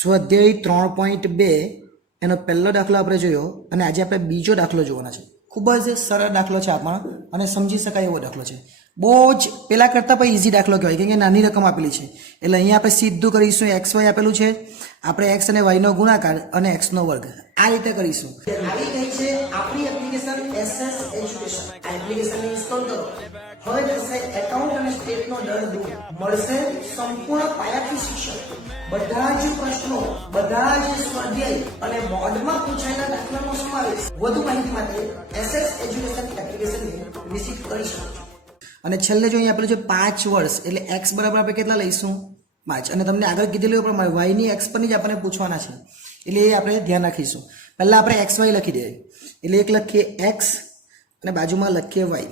સ્વાધ્યાય 3.2 એનો પહેલો દાખલો આપણે જોયો અને આજે આપણે બીજો દાખલો જોવાનો છે. ખૂબ જ સરળ દાખલો છે આપણો અને સમજી શકાય એવો દાખલો છે. બહુ જ પહેલા કરતાં પણ ઇઝી દાખલો કહેવાય કેમ કે નાની રકમ આપેલી છે એટલે અહીંયા આપણે સીધું કરીશું એક્સ વાય આપેલું છે, આપણે એક્સ અને વાયનો ગુણાકાર અને એક્સનો વર્ગ આ રીતે કરીશું. આવી ગઈ છે આપણી એપ્લિકેશન એસએસ એજ્યુકેશન. આ એપ્લિકેશનને ઇન્સ્ટોલ કરો. હવે થશે એકાઉન્ટ અને સ્ટેટનો દર દૂર, મળશે સંપૂર્ણ પાયાથી શિક્ષણ, બધા જ પ્રશ્નો, બધા જ સ્વાધ્યાય અને બોર્ડમાં પૂછાયેલા દાખલાનો સમાવેશ. વધુ માહિતી માટે એસએસ એજ્યુકેશન એપ્લિકેશનને વિઝિટ કરી શકો. અને છેલ્લે જો અહીંયા આપેલું છે 5 વર્ષ એટલે x બરાબર આપણે કેટલા લઈશું 5 અને તમને આગળ કીધેલું પ્રમાણે y ની x પરની જ આપણને પૂછવાના છે એટલે એ આપણે ધ્યાન રાખીશું. પહેલા આપણે xy લખી દઈએ એટલે એક લખીએ x અને બાજુમાં લખીએ y.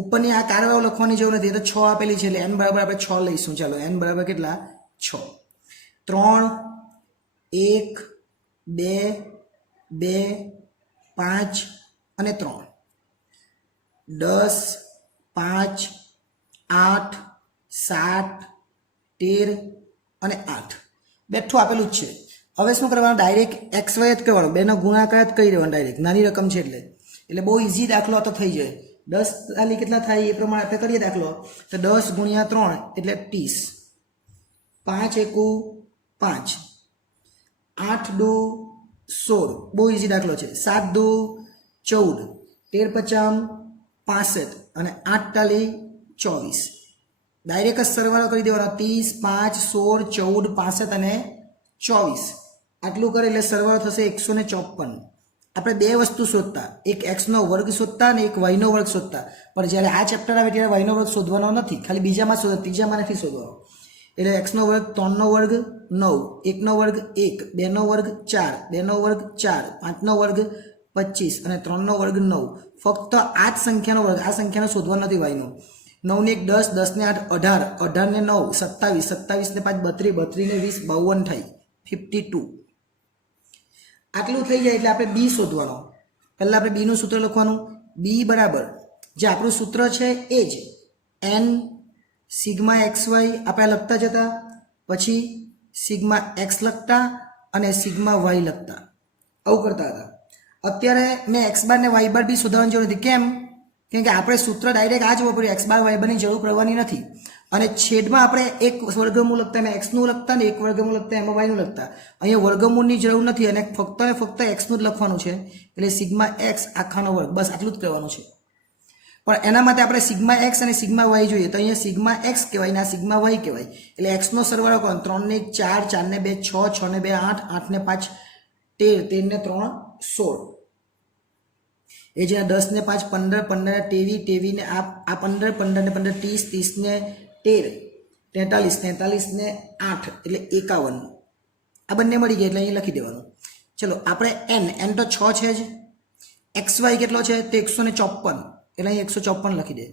ઉપરની આ કારવાળો લખવાની જરૂર નથી, એ તો 6 આપેલી છે એટલે n બરાબર આપણે 6 લઈશું. ચાલો n બરાબર કેટલા 6. 3 1 2 2 5 અને 3 10 5 8 7 13 અને 8 બેઠું આપેલું જ છે. હવે શું કરવાનું, ડાયરેક્ટ એક્સ વાય જ કરવાનો, બેનો ગુણાકાર જ કરી દેવાનો ડાયરેક્ટ, નાની રકમ છે એટલે બહુ ઇઝી દાખલો તો થઈ જાય. 10 તાલી કેટલા થાય એ પ્રમાણે આપણે કરીએ દાખલો તો 10 ગુણ્યા 3 એટલે 30, 5 એકુ 5, 8 દુ 16 બહુ ઇઝી દાખલો છે, 7 દુ 14, 13 પચામ 65 અને 8 તાલી 24. ડાયરેક્ટ જ સરવાળો કરી દેવાનો 30 5 16 14 65 અને 24. આટલું કરે એટલે સરવાળો થશે 154. આપણે બે વસ્તુ શોધતા, એક એક્સનો વર્ગ શોધતા અને એક વાયનો વર્ગ શોધતા, પણ જ્યારે આ ચેપ્ટર આવે ત્યારે વાયનો વર્ગ શોધવાનો નથી, ખાલી બીજામાં શોધો, ત્રીજામાં નથી શોધવાનો. એટલે એક્સનો વર્ગ 3નો વર્ગ 9, 1નો વર્ગ 1, 2નો વર્ગ 4, 2નો વર્ગ 4, 5નો વર્ગ 25 અને 3નો વર્ગ 9. ફક્ત આ જ સંખ્યાનો વર્ગ, આ સંખ્યાનો શોધવાનો નથી વાયનો. 9 ને 1 10, 10 ને 8 18, 18 ને 9 27, 27 ને 5 32, 32 ને 20 52 થાય 52. આટલું થઈ જાય એટલે આપણે બી શોધવાનો. પહેલાં આપણે બીનું સૂત્ર લખવાનું. બી બરાબર જે આપણું સૂત્ર છે એ જ એન સિગ્મા એક્સ વાય આપણે લખતા જતા, પછી સિગ્મા એક્સ લખતા અને સિગ્મા વાય લખતા, આવું કરતા હતા. અત્યારે મેં એક્સ બાર ને વાય બાર બી શોધવાની જરૂર નથી. કેમ કે આપણે સૂત્ર ડાયરેક્ટ આ જ વાપર્યું, એક્સ બાર વાય બારની જરૂર પડવાની નથી. અને છેદમાં આપણે એક વર્ગમૂળ લખતા એમાં એક્સનું લખતા ને એક વર્ગમૂળ લખતા એમાં વાયનું લખતા. અહીંયા વર્ગમૂળની જરૂર નથી અને ફક્ત ને ફક્ત એક્સનું જ લખવાનું છે એટલે સિગ્મા એક્સ આખાનો વર્ગ, બસ આટલું જ કરવાનું છે. પણ એના માટે આપણે સિગ્મા એક્સ અને સિગ્મા વાય જોઈએ તો અહીંયા સિગ્મા એક્સ કહેવાય ને આ સિગ્મા વાય કહેવાય. એટલે એક્સનો સરવાળો કરો, 3 ને 1 4, 4 ને 2 6, 6 ને 2 8, 8 ને 5 13, 13 ને 3 16. એ જે 10 ને 5 15, 15 ને 23, 23 ને આ 15, 15 ને 15 30, 30 ને 13 43, 43 ને 8 એટલે 51. આ બંને મળી ગયા એટલે અહીં લખી દેવાનું. ચલો આપણે એન તો 6 છે જ, એક્સ વાય કેટલો છે તો 154 એટલે અહીં 154 લખી દે,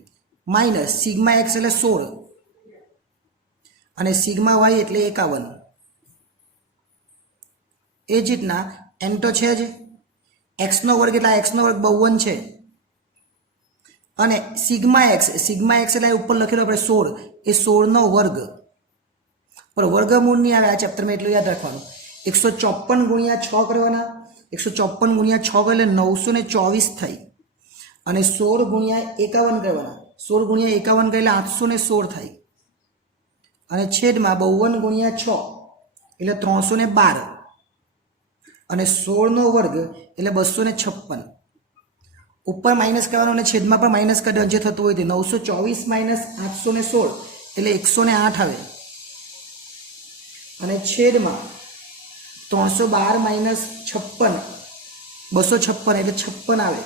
માઇનસ સિગ્મા એક્સ એટલે 16 અને સિગ્મા વાય એટલે 51. એ જ રીતના એન તો છે જ, એક્સનો વર્ગ એટલે એક્સનો વર્ગ 52 છે અને સિગ્મા એક્સ એટલે ઉપર લખેલો આપણે 16, એ 16નો વર્ગ પર વર્ગમૂળ નહીં આવે આ ચેપ્ટરમાં એટલું યાદ રાખવાનું. 154 ગુણ્યા 6 કરવાના, 154 ગુણ્યા 6 એટલે 924 થાય અને 16 ગુણ્યા 51 કરવાના, 16 ગુણ્યા 51 એટલે 816 થાય અને છેદમાં 52 ગુણ્યા 6 એટલે 312 અને 16નો વર્ગ એટલે 256. ઉપર માઇનસ કરવાનો અને છેદમાં પણ માઇનસ કરવાનો જે થતું હોય તે 924 માઇનસ 816 એટલે 108 આવે અને છેદમાં 312 માઇનસ 56 256 એટલે 56 આવે.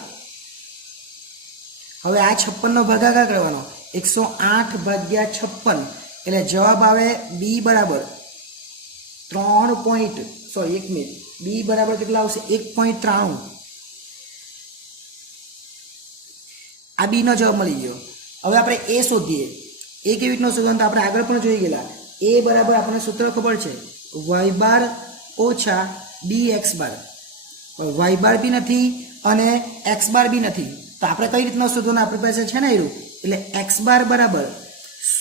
હવે આ 56નો ભાગાકાર કરવાનો, 108 ભાગ્યા 56 એટલે જવાબ આવે બી બરાબર 1 મિનિટ બી બરાબર કેટલા આવશે 1.93. આ બી નો જવાબ મળી ગયો. હવે આપણે એ શોધીએ. એ કેવી રીતનો શોધવાનું તો આપણે આગળ પણ જોઈ ગયેલા. એ બરાબર આપણને સૂત્ર ખબર છે વાય બાર ઓછા બી એક્સ બાર. વાય બાર બી નથી અને એક્સ બાર બી નથી તો આપણે કઈ રીતના શોધવાનું આપણી પાસે છે ને એવું. એટલે એક્સ બાર બરાબર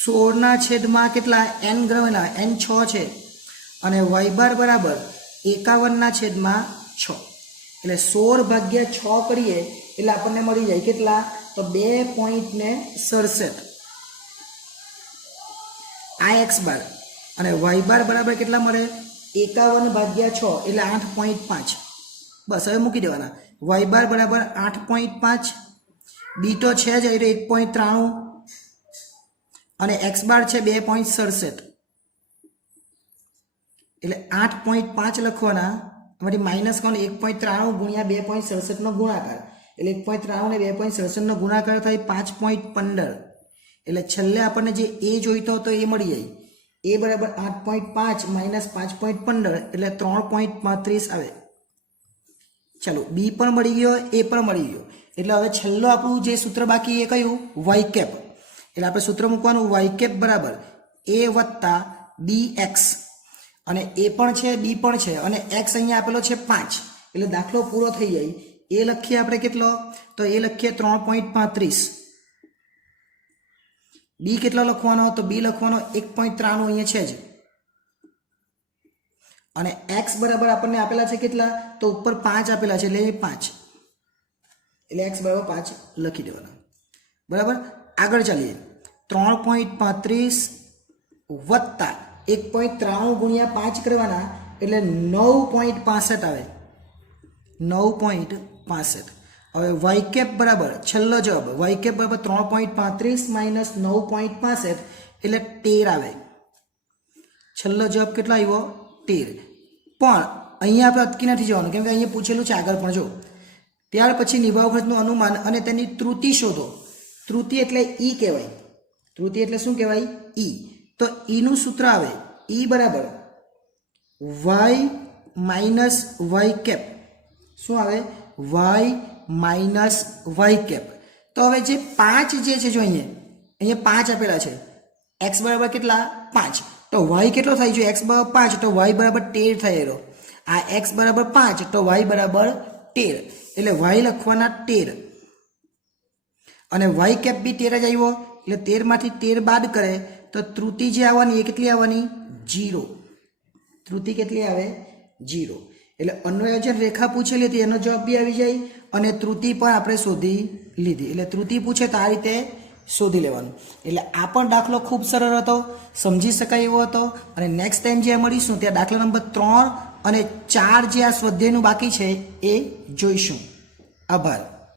16 ના છેદમાં કેટલા એન ગણેલા, એન 6 છે અને વાય બાર બરાબર 51/6 એટલે 16 ભાગ્યા 6 કરીએ એટલે આપણને મળી જાય કેટલા તો 2.67 આ એક્સ બાર અને વાય બાર બરાબર કેટલા મળે 51/6 એટલે 8.5 બસ હવે મૂકી દેવાના વાય બાર બરાબર 8.5 બી તો છે જ એટલે 1.93 અને એક્સ બાર છે 2.67 એટલે 8.5 લખવાના એમાંથી માઇનસ કોણ 1.93 ગુણ્યા 2.67 નો ગુણાકાર એટલે 1.93 ને 2.67 નો ગુણાકાર થાય 5.15 એટલે છેલ્લે આપણને જે એ જોઈતો હતો એ મળી જાય એ બરાબર 8.5 માઇનસ 5.15 એટલે 3.35 આવે ચાલો બી પણ મળી ગયો એ પણ મળી ગયો એટલે હવે છેલ્લો આપણું જે સૂત્ર બાકી એ કયું વાય કેપ એટલે આપણે સૂત્ર મૂકવાનું વાય કેપ બરાબર એ વત્તા બી એક્સ અને એ પણ છે બી પણ છે અને એક્સ અહીંયા આપેલો છે 5 એટલે દાખલો પૂરો થઈ જાય એ લખીએ આપણે કેટલો તો એ લખીએ 3.35 બી કેટલો લખવાનો તો બી લખવાનો 1.93 અહીંયા છે જ અને એક્સ બરાબર આપણને આપેલા છે કેટલા તો ઉપર 5 આપેલા છે એટલે 5 એટલે એક્સ બરાબર 5 લખી દેવાના બરાબર આગળ ચાલીએ 3.35 વત્તા 1.93 ગુણ્યા 5 કરવાના એટલે 9.65 આવે 9.65 હવે વાય કેપ બરાબર છેલ્લો જવાબ વાય કેપ બરાબર 3.35 માઇનસ 9.65 એટલે 13 આવે છેલ્લો જવાબ કેટલો આવ્યો 13 પણ અહીંયા આપણે અટકી નથી જવાનું કેમ કે અહીંયા પૂછેલું છે આગળ પણ જો ત્યાર પછી નિભાવ ખર્ચનું અનુમાન અને તેની ત્રુટિ શોધો ત્રુટિ એટલે ઈ કહેવાય ત્રુટિ એટલે શું કહેવાય ઈ તો ઈનું સૂત્ર આવે ઈ બરાબર વાય માઇનસ વાય કેપ શું આવે વાય માઇનસ વાય કેપ તો હવે જે 5 જે છે જો અહીંયા 5 આપેલા છે એક્સ બરાબર કેટલા 5 તો વાય કેટલો થાય જો એક્સ બરાબર 5 તો વાય બરાબર 13 થયેલો આ એક્સ બરાબર 5 તો વાય બરાબર 13 એટલે વાય લખવાના 13 અને વાય કેપ બી 13 જ આવ્યો એટલે 13 માંથી 13 બાદ કરે તો ત્રુટિ જે આવવાની એ કેટલી આવવાની 0 ત્રુટિ કેટલી આવે 0 એટલે અન્વયોજન રેખા પૂછેલી હતી એનો જવાબ બી આવી જાય અને ત્રુટિ પણ આપણે શોધી લીધી એટલે ત્રુટિ પૂછે તો આ રીતે શોધી લેવાનું એટલે આ પણ દાખલો ખૂબ સરળ હતો સમજી શકાય એવો હતો અને નેક્સ્ટ ટાઈમ જે મળીશું ત્યાં દાખલા નંબર 3 અને 4 જે આ સ્વાધ્યાયનું બાકી છે એ જોઈશું આભાર